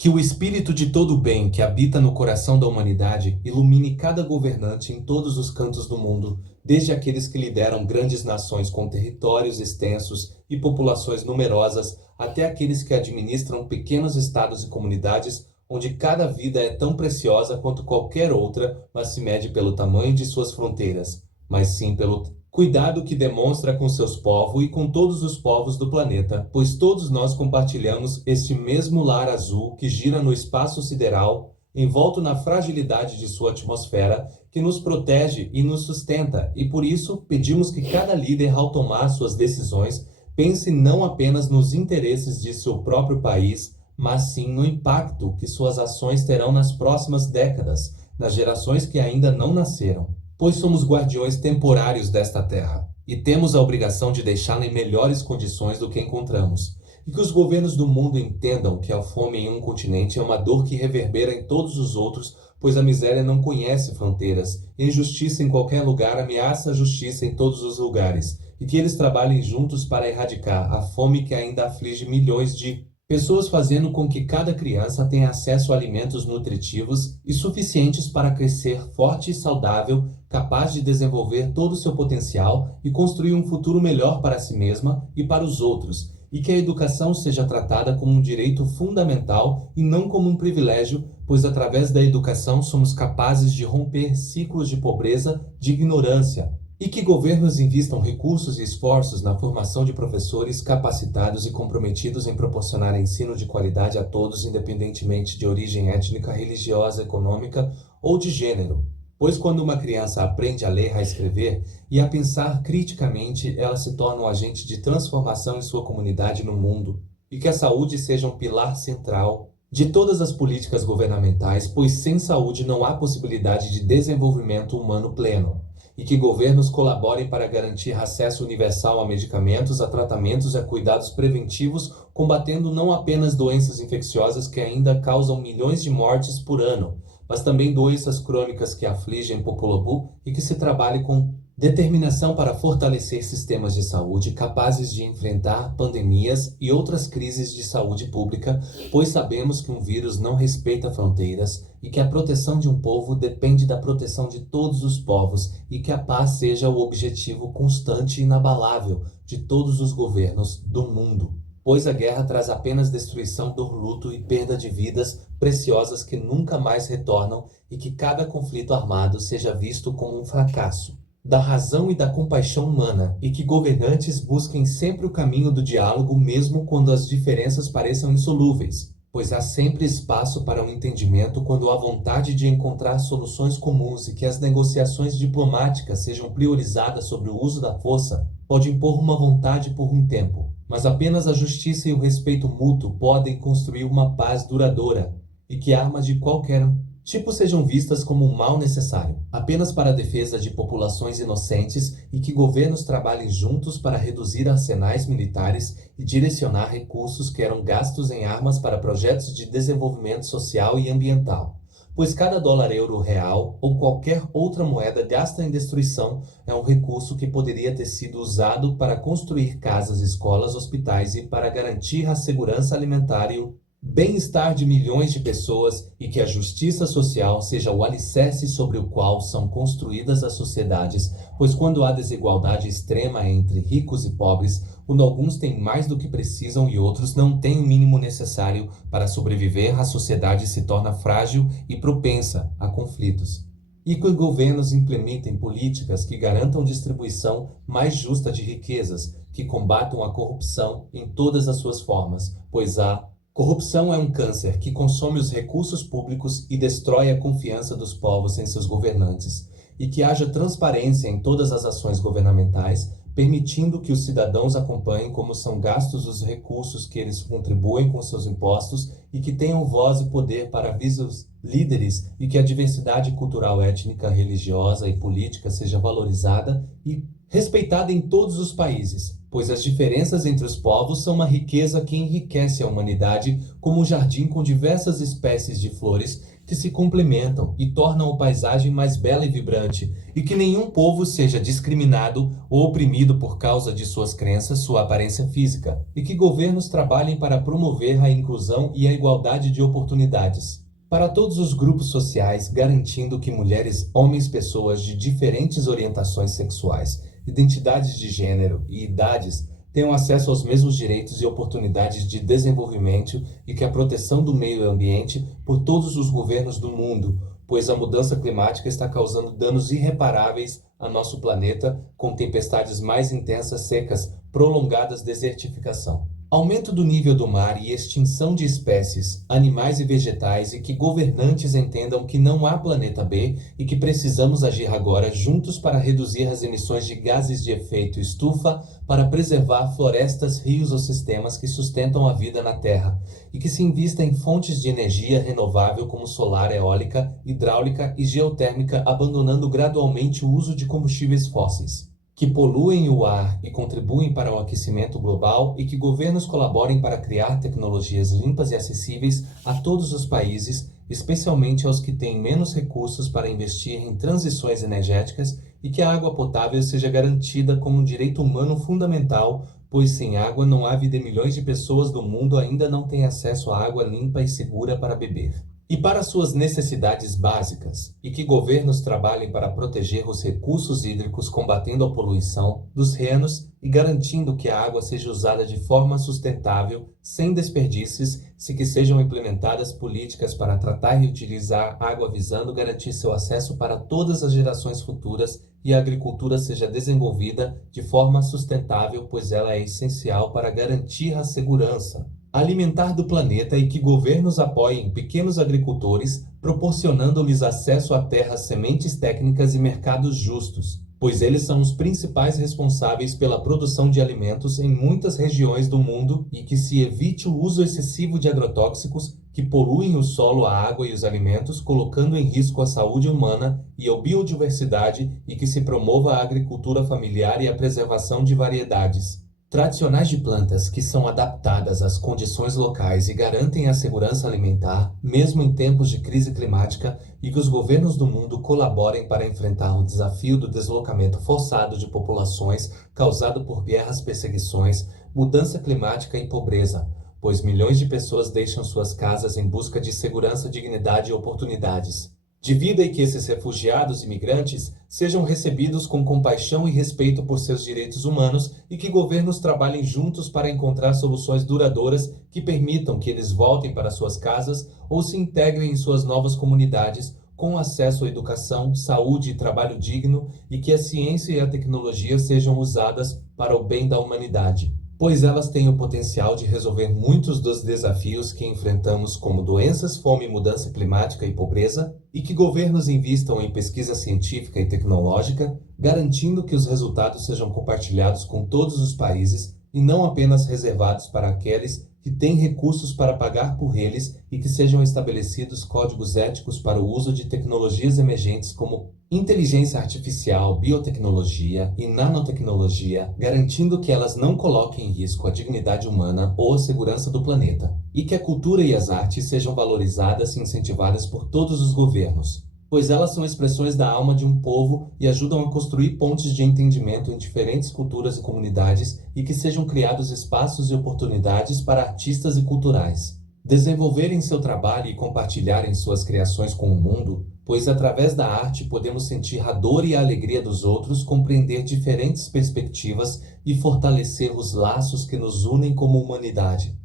Que o espírito de todo o bem que habita no coração da humanidade ilumine cada governante em todos os cantos do mundo, desde aqueles que lideram grandes nações com territórios extensos e populações numerosas, até aqueles que administram pequenos estados e comunidades onde cada vida é tão preciosa quanto qualquer outra, mas se mede pelo tamanho de suas fronteiras, mas sim pelo cuidado que demonstra com seus povos e com todos os povos do planeta, pois todos nós compartilhamos este mesmo lar azul que gira no espaço sideral, envolto na fragilidade de sua atmosfera, que nos protege e nos sustenta, e por isso pedimos que cada líder, ao tomar suas decisões, pense não apenas nos interesses de seu próprio país, mas sim no impacto que suas ações terão nas próximas décadas, nas gerações que ainda não nasceram. Pois somos guardiões temporários desta terra, e temos a obrigação de deixá-la em melhores condições do que encontramos. E que os governos do mundo entendam que a fome em um continente é uma dor que reverbera em todos os outros, pois a miséria não conhece fronteiras, e a injustiça em qualquer lugar ameaça a justiça em todos os lugares, e que eles trabalhem juntos para erradicar a fome que ainda aflige milhões de pessoas, fazendo com que cada criança tenha acesso a alimentos nutritivos e suficientes para crescer forte e saudável, capaz de desenvolver todo o seu potencial e construir um futuro melhor para si mesma e para os outros, e que a educação seja tratada como um direito fundamental e não como um privilégio, pois através da educação somos capazes de romper ciclos de pobreza, de ignorância, e que governos invistam recursos e esforços na formação de professores capacitados e comprometidos em proporcionar ensino de qualidade a todos, independentemente de origem étnica, religiosa, econômica ou de gênero. Pois quando uma criança aprende a ler, a escrever e a pensar criticamente, ela se torna um agente de transformação em sua comunidade e no mundo. E que a saúde seja um pilar central de todas as políticas governamentais, pois sem saúde não há possibilidade de desenvolvimento humano pleno. E que governos colaborem para garantir acesso universal a medicamentos, a tratamentos e a cuidados preventivos, combatendo não apenas doenças infecciosas que ainda causam milhões de mortes por ano, mas também doenças crônicas que afligem a população, e que se trabalhe com determinação para fortalecer sistemas de saúde capazes de enfrentar pandemias e outras crises de saúde pública, pois sabemos que um vírus não respeita fronteiras e que a proteção de um povo depende da proteção de todos os povos, e que a paz seja o objetivo constante e inabalável de todos os governos do mundo. Pois a guerra traz apenas destruição, dor, luto e perda de vidas preciosas que nunca mais retornam, e que cada conflito armado seja visto como um fracasso da razão e da compaixão humana, e que governantes busquem sempre o caminho do diálogo mesmo quando as diferenças pareçam insolúveis, pois há sempre espaço para um entendimento quando há vontade de encontrar soluções comuns, e que as negociações diplomáticas sejam priorizadas sobre o uso da força. Pode impor uma vontade por um tempo, mas apenas a justiça e o respeito mútuo podem construir uma paz duradoura, e que armas de qualquer tipo sejam vistas como um mal necessário, apenas para a defesa de populações inocentes, e que governos trabalhem juntos para reduzir arsenais militares e direcionar recursos que eram gastos em armas para projetos de desenvolvimento social e ambiental. Pois cada dólar, euro, real ou qualquer outra moeda gasta em destruição é um recurso que poderia ter sido usado para construir casas, escolas, hospitais e para garantir a segurança alimentar e o bem-estar de milhões de pessoas, e que a justiça social seja o alicerce sobre o qual são construídas as sociedades, pois quando há desigualdade extrema entre ricos e pobres, quando alguns têm mais do que precisam e outros não têm o mínimo necessário para sobreviver, a sociedade se torna frágil e propensa a conflitos. E que os governos implementem políticas que garantam distribuição mais justa de riquezas, que combatam a corrupção em todas as suas formas, pois a corrupção é um câncer que consome os recursos públicos e destrói a confiança dos povos em seus governantes, e que haja transparência em todas as ações governamentais, permitindo que os cidadãos acompanhem como são gastos os recursos que eles contribuem com seus impostos, e que tenham voz e poder para avisar os líderes, e que a diversidade cultural, étnica, religiosa e política seja valorizada e respeitada em todos os países. pois as diferenças entre os povos são uma riqueza que enriquece a humanidade como um jardim com diversas espécies de flores que se complementam e tornam a paisagem mais bela e vibrante, e que nenhum povo seja discriminado ou oprimido por causa de suas crenças, sua aparência física, e que governos trabalhem para promover a inclusão e a igualdade de oportunidades para todos os grupos sociais, garantindo que mulheres, homens, pessoas de diferentes orientações sexuais, identidades de gênero e idades tenham acesso aos mesmos direitos e oportunidades de desenvolvimento e que a proteção do meio ambiente por todos os governos do mundo, pois a mudança climática está causando danos irreparáveis a nosso planeta com tempestades mais intensas, secas, prolongadas desertificação. Aumento do nível do mar e extinção de espécies, animais e vegetais e que governantes entendam que não há planeta B e que precisamos agir agora juntos para reduzir as emissões de gases de efeito estufa para preservar florestas, rios ou sistemas que sustentam a vida na Terra e que se invista em fontes de energia renovável como solar, eólica, hidráulica e geotérmica, abandonando gradualmente o uso de combustíveis fósseis que poluem o ar e contribuem para o aquecimento global e que governos colaborem para criar tecnologias limpas e acessíveis a todos os países, especialmente aos que têm menos recursos para investir em transições energéticas e que a água potável seja garantida como um direito humano fundamental, pois sem água não há vida e milhões de pessoas do mundo ainda não têm acesso a água limpa e segura para beber. E para suas necessidades básicas, e que governos trabalhem para proteger os recursos hídricos combatendo a poluição dos rios e garantindo que a água seja usada de forma sustentável, sem desperdícios, se que sejam implementadas políticas para tratar e utilizar água visando garantir seu acesso para todas as gerações futuras e a agricultura seja desenvolvida de forma sustentável, pois ela é essencial para garantir a segurança alimentar do planeta e que governos apoiem pequenos agricultores, proporcionando-lhes acesso a terras, sementes técnicas e mercados justos, pois eles são os principais responsáveis pela produção de alimentos em muitas regiões do mundo e que se evite o uso excessivo de agrotóxicos que poluem o solo, a água e os alimentos, colocando em risco a saúde humana e a biodiversidade e que se promova a agricultura familiar e a preservação de variedades tradicionais de plantas que são adaptadas às condições locais e garantem a segurança alimentar, mesmo em tempos de crise climática, e que os governos do mundo colaborem para enfrentar o desafio do deslocamento forçado de populações causado por guerras, perseguições, mudança climática e pobreza, pois milhões de pessoas deixam suas casas em busca de segurança, dignidade e oportunidades de vida e que esses refugiados e imigrantes sejam recebidos com compaixão e respeito por seus direitos humanos e que governos trabalhem juntos para encontrar soluções duradouras que permitam que eles voltem para suas casas ou se integrem em suas novas comunidades com acesso à educação, saúde e trabalho digno e que a ciência e a tecnologia sejam usadas para o bem da humanidade, pois elas têm o potencial de resolver muitos dos desafios que enfrentamos como doenças, fome, mudança climática e pobreza, e que governos invistam em pesquisa científica e tecnológica, garantindo que os resultados sejam compartilhados com todos os países e não apenas reservados para aqueles que têm recursos para pagar por eles e que sejam estabelecidos códigos éticos para o uso de tecnologias emergentes como inteligência artificial, biotecnologia e nanotecnologia, garantindo que elas não coloquem em risco a dignidade humana ou a segurança do planeta, e que a cultura e as artes sejam valorizadas e incentivadas por todos os governos, pois elas são expressões da alma de um povo e ajudam a construir pontes de entendimento em diferentes culturas e comunidades e que sejam criados espaços e oportunidades para artistas e culturais desenvolverem seu trabalho e compartilharem suas criações com o mundo, pois através da arte podemos sentir a dor e a alegria dos outros, compreender diferentes perspectivas e fortalecer os laços que nos unem como humanidade.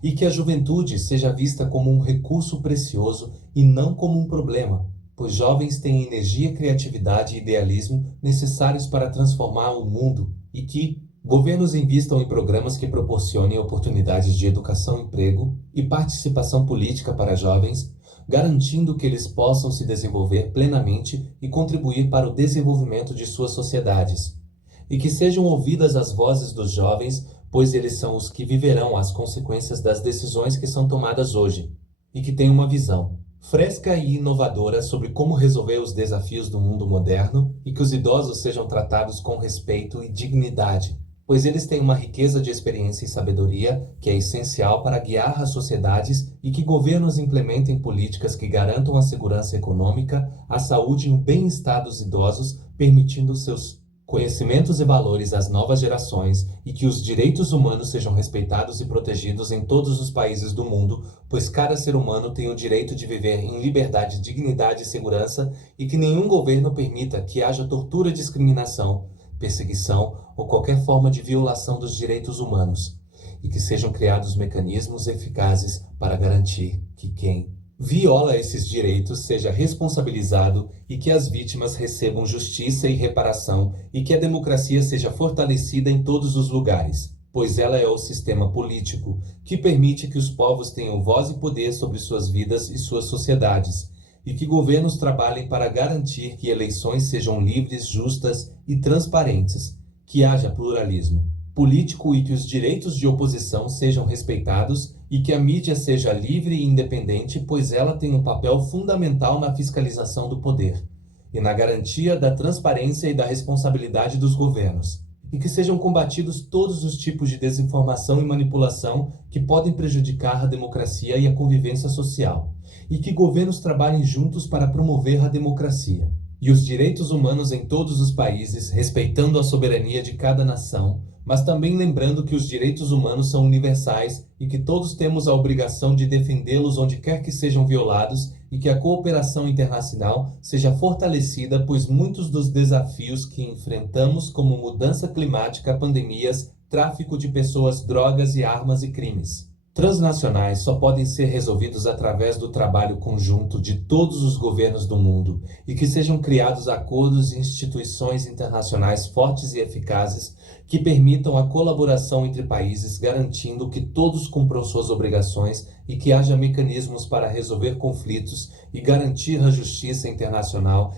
E que a juventude seja vista como um recurso precioso e não como um problema, pois jovens têm energia, criatividade e idealismo necessários para transformar o mundo e que governos invistam em programas que proporcionem oportunidades de educação, emprego e participação política para jovens, garantindo que eles possam se desenvolver plenamente e contribuir para o desenvolvimento de suas sociedades. E que sejam ouvidas as vozes dos jovens, pois eles são os que viverão as consequências das decisões que são tomadas hoje, e que tenham uma visão fresca e inovadora sobre como resolver os desafios do mundo moderno e que os idosos sejam tratados com respeito e dignidade, pois eles têm uma riqueza de experiência e sabedoria que é essencial para guiar as sociedades e que governos implementem políticas que garantam a segurança econômica, a saúde e o bem-estar dos idosos, permitindo seus conhecimentos e valores às novas gerações e que os direitos humanos sejam respeitados e protegidos em todos os países do mundo, pois cada ser humano tem o direito de viver em liberdade, dignidade e segurança e que nenhum governo permita que haja tortura, discriminação, perseguição ou qualquer forma de violação dos direitos humanos, e que sejam criados mecanismos eficazes para garantir que quem viola esses direitos seja responsabilizado e que as vítimas recebam justiça e reparação e que a democracia seja fortalecida em todos os lugares, pois ela é o sistema político que permite que os povos tenham voz e poder sobre suas vidas e suas sociedades, e que governos trabalhem para garantir que eleições sejam livres, justas e transparentes, que haja pluralismo político e que os direitos de oposição sejam respeitados e que a mídia seja livre e independente, pois ela tem um papel fundamental na fiscalização do poder e na garantia da transparência e da responsabilidade dos governos, e que sejam combatidos todos os tipos de desinformação e manipulação que podem prejudicar a democracia e a convivência social, e que governos trabalhem juntos para promover a democracia e os direitos humanos em todos os países, respeitando a soberania de cada nação, mas também lembrando que os direitos humanos são universais e que todos temos a obrigação de defendê-los onde quer que sejam violados e que a cooperação internacional seja fortalecida, pois muitos dos desafios que enfrentamos, como mudança climática, pandemias, tráfico de pessoas, drogas e armas e crimes transnacionais só podem ser resolvidos através do trabalho conjunto de todos os governos do mundo e que sejam criados acordos e instituições internacionais fortes e eficazes que permitam a colaboração entre países, garantindo que todos cumpram suas obrigações e que haja mecanismos para resolver conflitos e garantir a justiça internacional